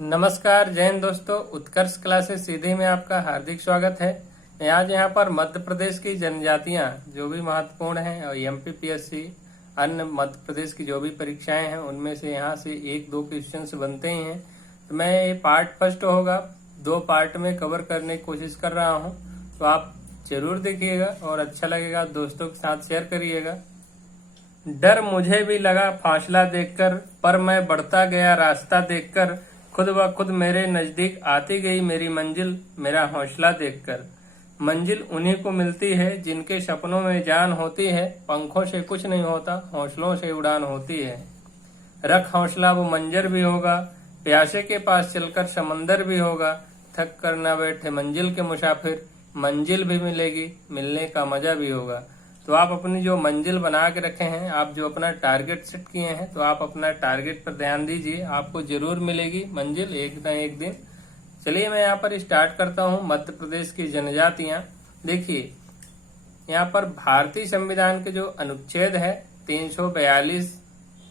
नमस्कार जय हिंद दोस्तों, उत्कर्ष क्लासेस सीधे में आपका हार्दिक स्वागत है। आज यहाँ पर मध्य प्रदेश की जनजातियाँ जो भी महत्वपूर्ण हैं और एमपीपीएससी अन्य मध्य प्रदेश की जो भी परीक्षाएं हैं उनमें से यहाँ से एक दो क्वेश्चंस बनते ही हैं। तो मैं ये पार्ट फर्स्ट होगा, 2 पार्ट में कवर करने की कोशिश कर रहा हूँ, तो आप जरूर देखिएगा और अच्छा लगेगा दोस्तों के साथ शेयर करिएगा। डर मुझे भी लगा फासला देखकर, पर मैं बढ़ता गया रास्ता देखकर। खुद ब खुद मेरे नजदीक आती गई मेरी मंजिल, मेरा हौसला देखकर। मंजिल उन्हीं को मिलती है जिनके सपनों में जान होती है। पंखों से कुछ नहीं होता, हौसलों से उड़ान होती है। रख हौसला वो मंजर भी होगा, प्यासे के पास चलकर समंदर भी होगा। थक कर न बैठे मंजिल के मुसाफिर, मंजिल भी मिलेगी, मिलने का मजा भी होगा। तो आप अपनी जो मंजिल बना के रखे हैं, आप जो अपना टारगेट सेट किए हैं, तो आप अपना टारगेट पर ध्यान दीजिए, आपको जरूर मिलेगी मंजिल एक न एक दिन। चलिए मैं यहाँ पर स्टार्ट करता हूँ। मध्य प्रदेश की जनजातियां देखिए, यहाँ पर भारतीय संविधान के जो अनुच्छेद है 342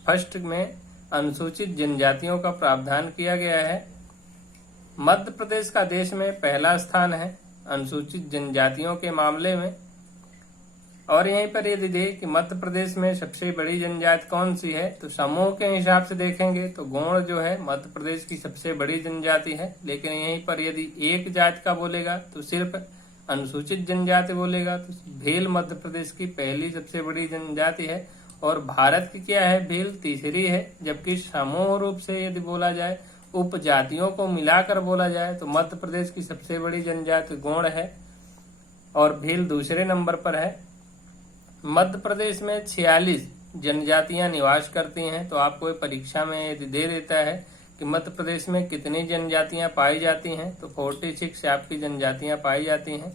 फर्स्ट में अनुसूचित जनजातियों का प्रावधान किया गया है। मध्य प्रदेश का देश में पहला स्थान है अनुसूचित जनजातियों के मामले में। और यहीं पर यदि देखें कि मध्य प्रदेश में सबसे बड़ी जनजाति कौन सी है, तो समूह के हिसाब से देखेंगे तो गोंड जो है मध्य प्रदेश की सबसे बड़ी जनजाति है। लेकिन यहीं पर यदि एक जाति का बोलेगा तो सिर्फ अनुसूचित जनजाति बोलेगा, तो भील मध्य प्रदेश की पहली सबसे बड़ी जनजाति है। और भारत की क्या है, भील तीसरी है। जबकि समूह रूप से यदि बोला जाए, उपजातियों को मिलाकर बोला जाए, तो मध्य प्रदेश की सबसे बड़ी जनजाति गोंड है और भील दूसरे नंबर पर है। मध्य प्रदेश में 46 जनजातियां निवास करती हैं। तो आपको परीक्षा में यदि दे देता है कि मध्य प्रदेश में कितनी जनजातियां पाई जाती हैं, तो 46 आपकी जनजातियां पाई जाती हैं।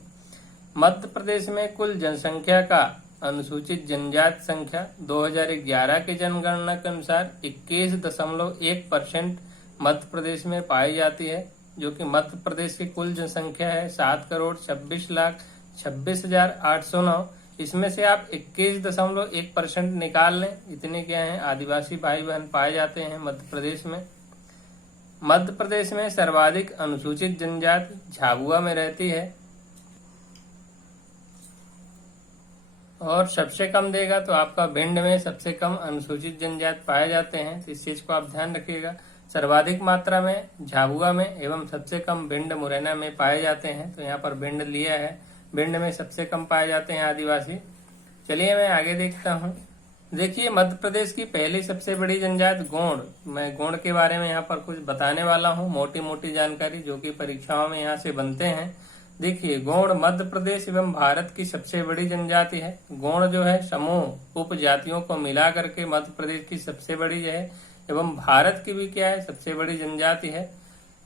मध्य प्रदेश में कुल जनसंख्या का अनुसूचित जनजाति संख्या 2011 के जनगणना के अनुसार 21.1% मध्य प्रदेश में पाई जाती है, जो कि मध्य प्रदेश की कुल जनसंख्या है 7,26,26,809। इसमें से आप 21.1% निकाल लें, इतने क्या हैं आदिवासी भाई बहन पाए जाते हैं मध्य प्रदेश में। मध्य प्रदेश में सर्वाधिक अनुसूचित जनजाति झाबुआ में रहती है और सबसे कम देगा तो आपका भिंड में सबसे कम अनुसूचित जनजाति पाए जाते हैं। तो इस चीज को आप ध्यान रखिएगा, सर्वाधिक मात्रा में झाबुआ में एवं सबसे कम भिंड मुरैना में पाए जाते हैं। तो यहाँ पर भिंड लिया है, भिंड में सबसे कम पाए जाते हैं आदिवासी। चलिए मैं आगे देखता हूँ। देखिए मध्य प्रदेश की पहली सबसे बड़ी जनजाति गोंड। मैं गोंड के बारे में यहाँ पर कुछ बताने वाला हूँ, मोटी मोटी जानकारी जो कि परीक्षाओं में यहाँ से बनते हैं। देखिए गोंड मध्य प्रदेश एवं भारत की सबसे बड़ी जनजाति है। गोंड जो है समूह उपजातियों को मिला करके मध्य प्रदेश की सबसे बड़ी है एवं भारत की भी क्या है सबसे बड़ी जनजाति है।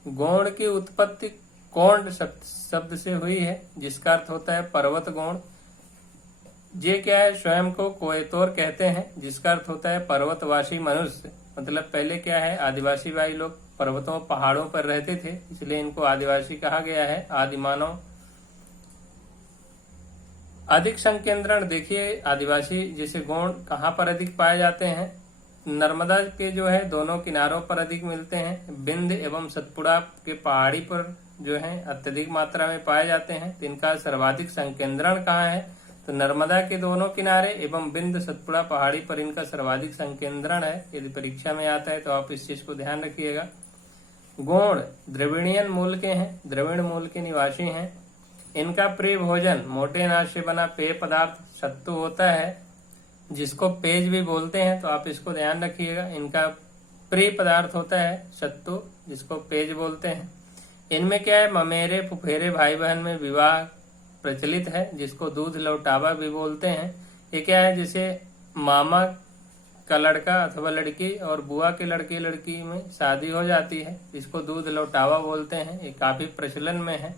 गोंड की उत्पत्ति कोंड शब्द से हुई है, जिसका अर्थ होता है पर्वत गोंड। ये क्या है, स्वयं को कोयतोर कहते हैं, जिसका अर्थ होता है पर्वतवासी मनुष्य। मतलब पहले क्या है, आदिवासी भाई लोग पर्वतों पहाड़ों पर रहते थे, इसलिए इनको आदिवासी कहा गया है, आदि मानव। अधिक संकेंद्रण देखिए, आदिवासी जैसे गोंड कहाँ पर अधिक पाए जाते हैं, नर्मदा के जो है दोनों किनारों पर अधिक मिलते हैं। बिंद एवं सतपुड़ा के पहाड़ी पर जो है अत्यधिक मात्रा में पाए जाते हैं। तो इनका सर्वाधिक संकेंद्रण कहाँ है, तो नर्मदा के दोनों किनारे एवं बिंद सतपुड़ा पहाड़ी पर इनका सर्वाधिक संकेंद्रण है। यदि परीक्षा में आता है तो आप इस चीज को ध्यान रखिएगा। गोंड द्रविड़ियन मूल के हैं, द्रविड़ मूल के निवासी हैं। इनका प्रिय भोजन मोटे अनाज से बना पेय पदार्थ सत्तू होता है, जिसको पेज भी बोलते हैं। तो आप इसको ध्यान रखिएगा, इनका प्रिय पदार्थ होता है सत्तू, जिसको पेज बोलते हैं। इनमें क्या है, ममेरे फुफेरे भाई बहन में विवाह प्रचलित है, जिसको दूध लौटावा भी बोलते हैं। ये क्या है, जैसे मामा का लड़का अथवा लड़की और बुआ के लड़के लड़की में शादी हो जाती है, इसको दूध लौटावा बोलते हैं। ये काफी प्रचलन में है।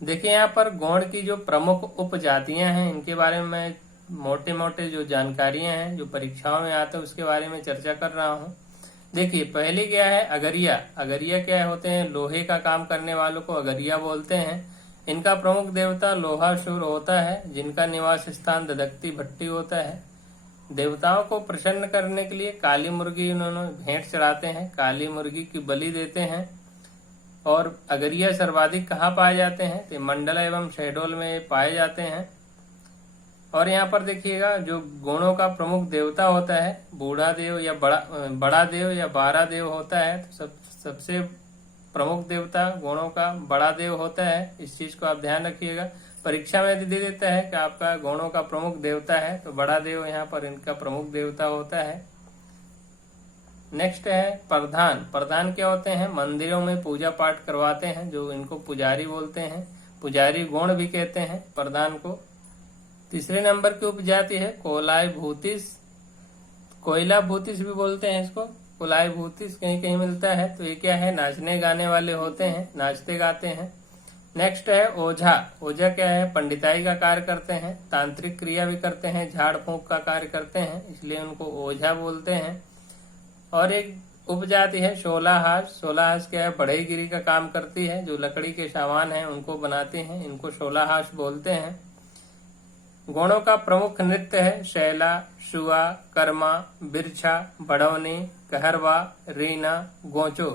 देखिए यहाँ पर गोंड की जो प्रमुख उपजातियां हैं, इनके बारे में मैं मोटे मोटे जो जानकारियां हैं जो परीक्षाओं में आते हैं उसके बारे में चर्चा कर रहा हूँ। देखिए पहली क्या है, अगरिया। अगरिया क्या होते हैं, लोहे का काम करने वालों को अगरिया बोलते हैं। इनका प्रमुख देवता लोहासुर होता है, जिनका निवास स्थान ददकती भट्टी होता है। देवताओं को प्रसन्न करने के लिए काली मुर्गी उन्होंने भेंट चढ़ाते हैं, काली मुर्गी की बलि देते हैं। और अगर यह सर्वाधिक कहाँ पाए जाते हैं तो मंडला एवं शहडोल में पाए जाते हैं। और यहाँ पर देखिएगा जो गुणों का प्रमुख देवता होता है, बूढ़ा देव या बड़ा देव या बारा देव होता है, तो सबसे प्रमुख देवता गुणों का बड़ा देव होता है। इस चीज को आप ध्यान रखिएगा। परीक्षा में दे देता है कि आपका गुणों का प्रमुख देवता है, तो बड़ा देव यहाँ पर इनका प्रमुख देवता होता है। नेक्स्ट है प्रधान। प्रधान क्या होते हैं? मंदिरों में पूजा पाठ करवाते हैं, जो इनको पुजारी बोलते हैं। पुजारी गुण भी कहते हैं प्रधान को। तीसरे नंबर की उपजाति है कोलाई भूतिस। कोयला भूतिस भी बोलते हैं इसको, कोलाई भूतिस कहीं कहीं मिलता है। तो ये क्या है? नाचने गाने वाले होते हैं, नाचते गाते हैं। नेक्स्ट है ओझा। ओझा क्या है? पंडिताई का कार्य करते हैं, तांत्रिक क्रिया भी करते हैं, झाड़ फूंक का कार्य करते हैं, इसलिए उनको ओझा बोलते हैं। और एक उपजाति है शोलाहास। शोलाहास क्या है? बढ़ईगिरी का काम करती है, जो लकड़ी के सामान है उनको बनाते हैं, इनको शोलाहास बोलते हैं। गुणों का प्रमुख नृत्य है शैला, शुआ, कर्मा, बिरछा, बड़ौनी, कहरवा, रीना, गोचो।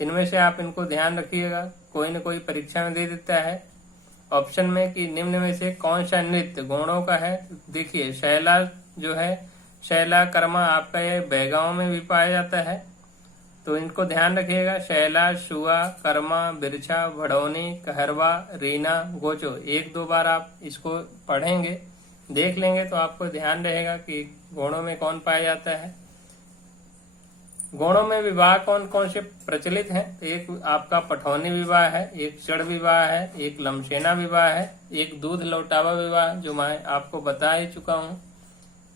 इनमें से आप इनको ध्यान रखिएगा, कोई न कोई परीक्षा में दे देता है ऑप्शन में कि निम्न में से कौन सा नृत्य गुणों का है। देखिए शैला जो है, शैला कर्मा आपका ये बेगांव में भी पाया जाता है, तो इनको ध्यान रखिएगा। शैला, शुआ, कर्मा, बिरछा, भड़ौनी, कहरवा, रीना, गोचो। एक दो बार आप इसको पढ़ेंगे, देख लेंगे तो आपको ध्यान रहेगा कि गुणों में कौन पाया जाता है। गुणों में विवाह कौन कौन से प्रचलित हैं? तो एक आपका पठौनी विवाह है, एक चढ़ विवाह है, एक लमसेना विवाह है, एक दूध लौटावा विवाह, जो मैं आपको बता ही चुका हूँ।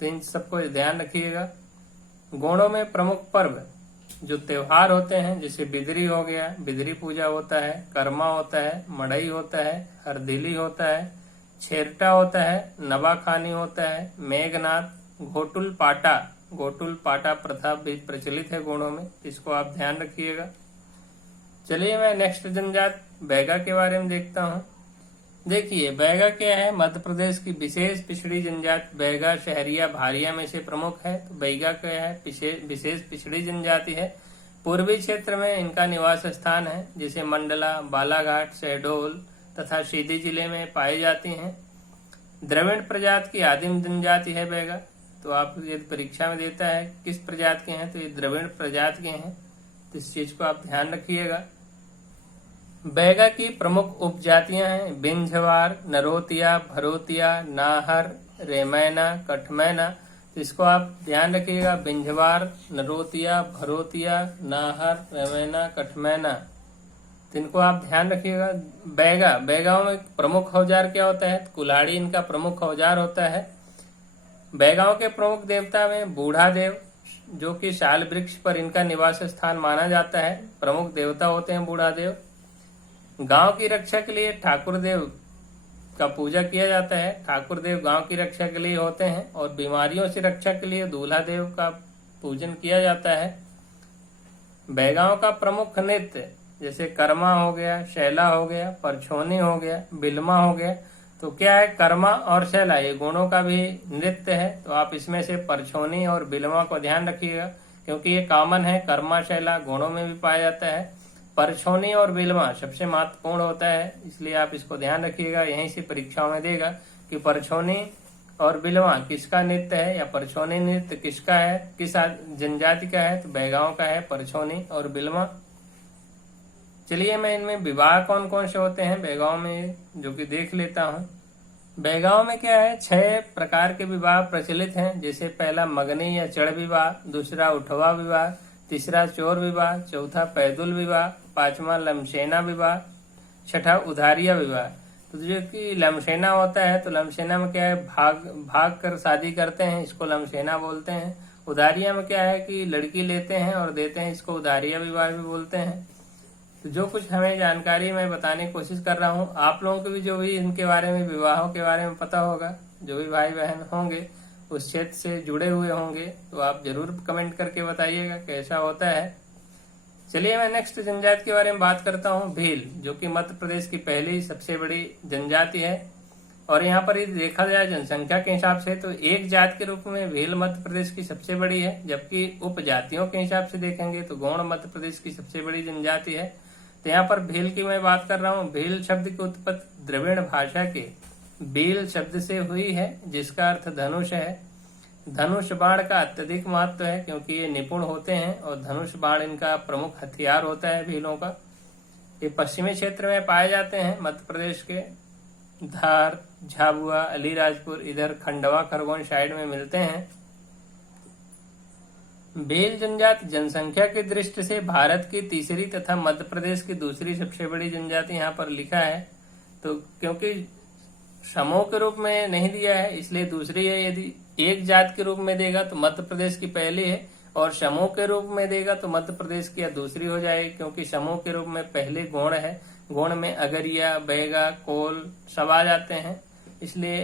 तो इन सबको ध्यान रखिएगा। गुणों में प्रमुख पर्व जो त्योहार होते हैं, जैसे बिदरी हो गया, बिदरी पूजा होता है, कर्मा होता है, मड़ई होता है, हरदिली होता है, छेरटा होता है, नवाखानी होता है, मेघनाथ, घोटुल पाटा। घोटुल पाटा प्रथा भी प्रचलित है गुणों में, इसको आप ध्यान रखिएगा। चलिए मैं नेक्स्ट जनजात बैगा के बारे में देखता हूँ। देखिए बैगा क्या है? मध्य प्रदेश की विशेष पिछड़ी जनजाति बैगा शहरिया भारिया में से प्रमुख है। तो बैगा क्या है? विशेष पिछड़ी जनजाति है। पूर्वी क्षेत्र में इनका निवास स्थान है, जैसे मंडला, बालाघाट, शहडोल तथा सीधी जिले में पाई जाती हैं। द्रविड़ प्रजाति की आदिम जनजाति है बैगा। तो आप यदि परीक्षा में देता है किस प्रजाति के हैं, तो ये द्रविड़ प्रजाति के हैं, तो इस चीज को आप ध्यान रखिएगा। बैगा की प्रमुख उपजातियां हैं बिंझवार, नरोतिया, भरोतिया, नाहर, रेमैना, कठमैना। तो इसको आप ध्यान रखिएगा। बिंझवार, नरोतिया, भरोतिया, नाहर, रेमैना, कठमैना, तो इनको आप ध्यान रखिएगा। बैगाओं में प्रमुख औजार क्या होता है? कुल्हाड़ी इनका प्रमुख औजार होता है। बैगांव के प्रमुख देवता में बूढ़ा देव, जो कि शाल वृक्ष पर इनका निवास स्थान माना जाता है, प्रमुख देवता होते हैं बूढ़ा देव। गांव की रक्षा के लिए ठाकुर देव का पूजा किया जाता है। ठाकुर देव गांव की रक्षा के लिए होते हैं। और बीमारियों से रक्षा के लिए दूल्हा देव का पूजन किया जाता है। बैगांव का प्रमुख नृत्य जैसे कर्मा हो गया, शैला हो गया, परछोनी हो गया, बिलमा हो गया। तो क्या है? कर्मा और शैला ये गुणों का भी नृत्य है, तो आप इसमें से परछोनी और बिलमा को ध्यान रखिएगा, क्योंकि ये कॉमन है। कर्मा शैला गुणों में भी पाया जाता है, परछोनी और बिलमा सबसे महत्वपूर्ण होता है, इसलिए आप इसको ध्यान रखिएगा। यहीं से परीक्षाओं में देगा कि परछोनी और बिलमा किसका नृत्य है, या परछोनी नृत्य किसका है, किस जनजाति का है। तो बैगांव का है परछोनी और बिलमा। चलिए मैं इनमें विवाह कौन कौन से होते हैं बैगांव में, जो कि देख लेता हूँ। बैगांव में क्या है? 6 प्रकार के विवाह प्रचलित हैं, जैसे पहला मगनी या चढ़ विवाह, दूसरा उठवा विवाह, तीसरा चोर विवाह, चौथा पैदुल विवाह, पांचवा लमसेना विवाह, छठा उधारिया विवाह। तो जो कि लमसेना होता है, तो लमसेना में क्या है? भाग कर शादी करते हैं, इसको लमसेना बोलते हैं। उधारिया में क्या है कि लड़की लेते हैं और देते हैं, इसको उधारिया विवाह भी बोलते हैं। तो जो कुछ हमें जानकारी मैं बताने की कोशिश कर रहा हूँ, आप लोगों को भी जो भी इनके बारे में, विवाहों के बारे में पता होगा, जो भी भाई बहन होंगे उस क्षेत्र से जुड़े हुए होंगे, तो आप जरूर कमेंट करके बताइएगा कैसा होता है। चलिए मैं नेक्स्ट जनजाति के बारे में बात करता हूँ। भील, जो कि मध्य प्रदेश की पहली सबसे बड़ी जनजाति है। और यहाँ पर यदि देखा जाए जनसंख्या के हिसाब से तो एक जात के रूप में भील मध्य प्रदेश की सबसे बड़ी है, जबकि उपजातियों के हिसाब से देखेंगे तो गौड़ मध्य प्रदेश की सबसे बड़ी जनजाति है। तो यहाँ पर भील की मैं बात कर रहा हूँ। भील शब्द की उत्पत्ति द्रविड़ भाषा के भील शब्द से हुई है, जिसका अर्थ धनुष है। धनुष बाण का अत्यधिक महत्व है क्योंकि ये निपुण होते हैं और धनुष बाण इनका प्रमुख हथियार होता है भीलों का। ये पश्चिमी क्षेत्र में पाए जाते हैं, मध्य प्रदेश के धार, झाबुआ, अलीराजपुर, इधर खंडवा खरगोन साइड में मिलते हैं। भील जनजाति जनसंख्या की दृष्टि से भारत की तीसरी तथा मध्य प्रदेश की दूसरी सबसे बड़ी जनजाति यहाँ पर लिखा है। तो क्योंकि समूह के रूप में नहीं दिया है इसलिए दूसरी है। यदि एक जात के रूप में देगा तो मध्य प्रदेश की पहली है, और समूह के रूप में देगा तो मध्य प्रदेश की दूसरी हो जाएगी, क्योंकि समूह के रूप में पहले गौड़ है। गौड़ में अगरिया, बैगा, कोल सब आ जाते हैं, इसलिए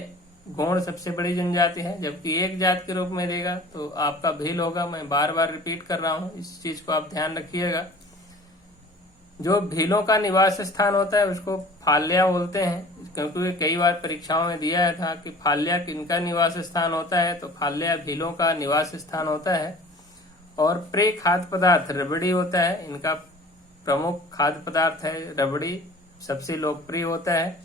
गौड़ सबसे बड़ी जनजाति है। जबकि एक जात के रूप में देगा तो आपका भील होगा। मैं बार बार रिपीट कर रहा हूँ, इस चीज को आप ध्यान रखिएगा। जो भीलों का निवास स्थान होता है उसको फाल्या बोलते हैं, क्योंकि कई बार परीक्षाओं में दिया था कि फाल्या किनका निवास स्थान होता है, तो फाल्या भीलों का निवास स्थान होता है। और प्रिय खाद्य पदार्थ रबड़ी होता है, इनका प्रमुख खाद्य पदार्थ है रबड़ी, सबसे लोकप्रिय होता है।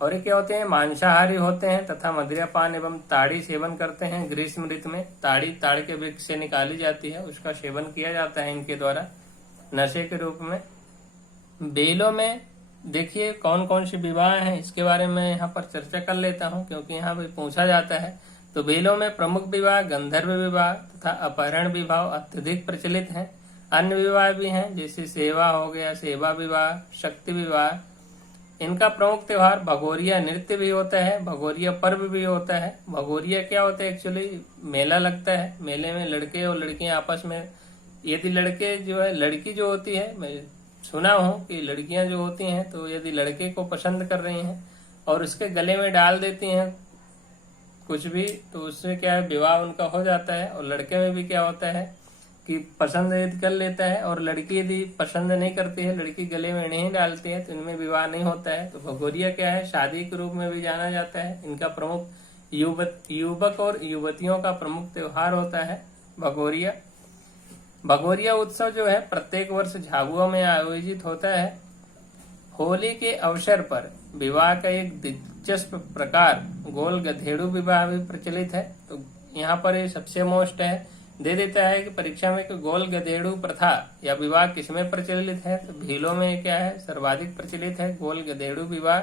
और ये क्या होते हैं, मांसाहारी होते हैं तथा मदिरापान एवं ताड़ी सेवन करते हैं। ग्रीष्म ऋतु में ताड़ी ताड़ के वृक्ष से निकाली जाती है, उसका सेवन किया जाता है इनके द्वारा नशे के रूप में। बेलों में देखिए कौन कौन से विवाह हैं, इसके बारे में यहाँ पर चर्चा कर लेता हूँ, क्योंकि यहाँ पे पूछा जाता है। तो बेलों में प्रमुख विवाह गंधर्व विवाह तथा अपहरण विवाह अत्यधिक प्रचलित हैं। अन्य विवाह भी हैं, जैसे सेवा हो गया, सेवा विवाह, शक्ति विवाह। इनका प्रमुख त्योहार भगोरिया नृत्य भी होता है, भगोरिया पर्व भी होता है। भगोरिया क्या होता है, एक्चुअली मेला लगता है, मेले में लड़के और लड़कियां आपस में, यदि लड़के जो है, लड़की जो होती है, मैं सुना हूँ कि लड़कियां जो होती हैं तो यदि लड़के को पसंद कर रही हैं और उसके गले में डाल देती हैं कुछ भी, तो उससे क्या है, विवाह उनका हो जाता है। और लड़के में भी क्या होता है कि पसंद यदि कर लेता है और लड़की यदि पसंद नहीं करती है, लड़की गले में नहीं डालती है, तो इनमें विवाह नहीं होता है। तो भगोरिया क्या है, शादी के रूप में भी जाना जाता है। इनका प्रमुख युवक और युवतियों का प्रमुख त्योहार होता है भगोरिया। भगोरिया उत्सव जो है प्रत्येक वर्ष झाबुआ में आयोजित होता है। होली के अवसर पर विवाह का एक दिलचस्प प्रकार गोल गधेड़ू विवाह भी प्रचलित है। तो यहाँ पर ये सबसे मोस्ट है, दे देता है कि परीक्षा में कि गोल गधेड़ू प्रथा या विवाह किसमें प्रचलित है, तो भीलों में क्या है, सर्वाधिक प्रचलित है गोल गधेड़ू विवाह।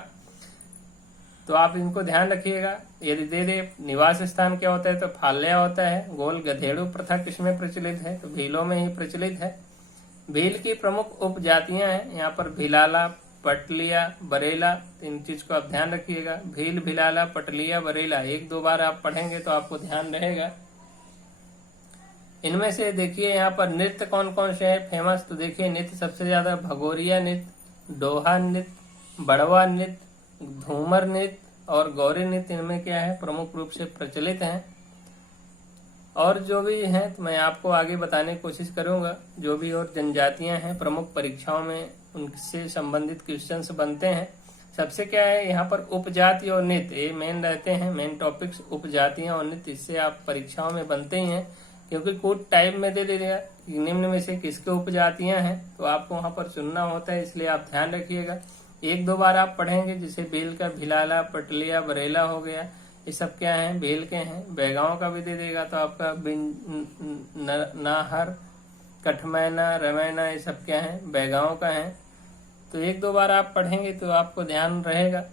तो आप इनको ध्यान रखिएगा। यदि दे दे निवास स्थान क्या होता है, तो फाल्या होता है। गोल गधेड़ू प्रथा किसमें प्रचलित है, तो भीलों में ही प्रचलित है। भील की प्रमुख उपजातियां हैं यहाँ पर भिलाला, पटलिया, बरेला। इन चीज को आप ध्यान रखिएगा। भील, भिलाला, पटलिया, बरेला, एक दो बार आप पढ़ेंगे तो आपको ध्यान रहेगा। इनमें से देखिए यहाँ पर नृत्य कौन कौन से हैं फेमस, तो देखिए नृत्य सबसे ज्यादा भगोरिया नृत्य, डोहा नृत्य, बड़वा नृत्य, धूमर नृत्य और गौरी नृत्य, इनमें क्या है, प्रमुख रूप से प्रचलित हैं। और जो भी हैं तो मैं आपको आगे बताने की कोशिश करूंगा। जो भी और जनजातियां हैं प्रमुख परीक्षाओं में उनसे संबंधित क्वेश्चंस बनते हैं। सबसे क्या है यहाँ पर उपजाति और नृत्य, ये मेन रहते हैं, मेन टॉपिक्स उपजातियां और नृत्य। इससे आप परीक्षाओं में बनते ही हैं, क्योंकि कुछ टाइप में दे देगा निम्न में से किसके उपजातियां हैं, तो आपको वहां पर चुनना होता है, इसलिए आप ध्यान रखिएगा। एक दो बार आप पढ़ेंगे, जैसे भील का भिलाला, पटलिया, बरेला हो गया, ये सब क्या है, भील के हैं। बैगांव का भी दे देगा तो आपका नाहर, कठमैना, रमैना, ये सब क्या है, बैगांव का है। तो एक दो बार आप पढ़ेंगे तो आपको ध्यान रहेगा।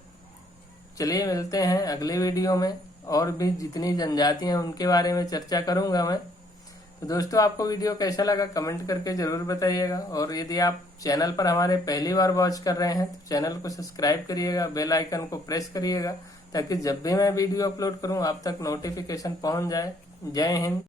चलिए मिलते हैं अगले वीडियो में, और भी जितनी जनजातियां हैं उनके बारे में चर्चा करूंगा मैं। तो दोस्तों आपको वीडियो कैसा लगा कमेंट करके जरूर बताइएगा। और यदि आप चैनल पर हमारे पहली बार वॉच कर रहे हैं तो चैनल को सब्सक्राइब करिएगा, बेल आइकन को प्रेस करिएगा, ताकि जब भी मैं वीडियो अपलोड करूं आप तक नोटिफिकेशन पहुंच जाए। जय हिंद।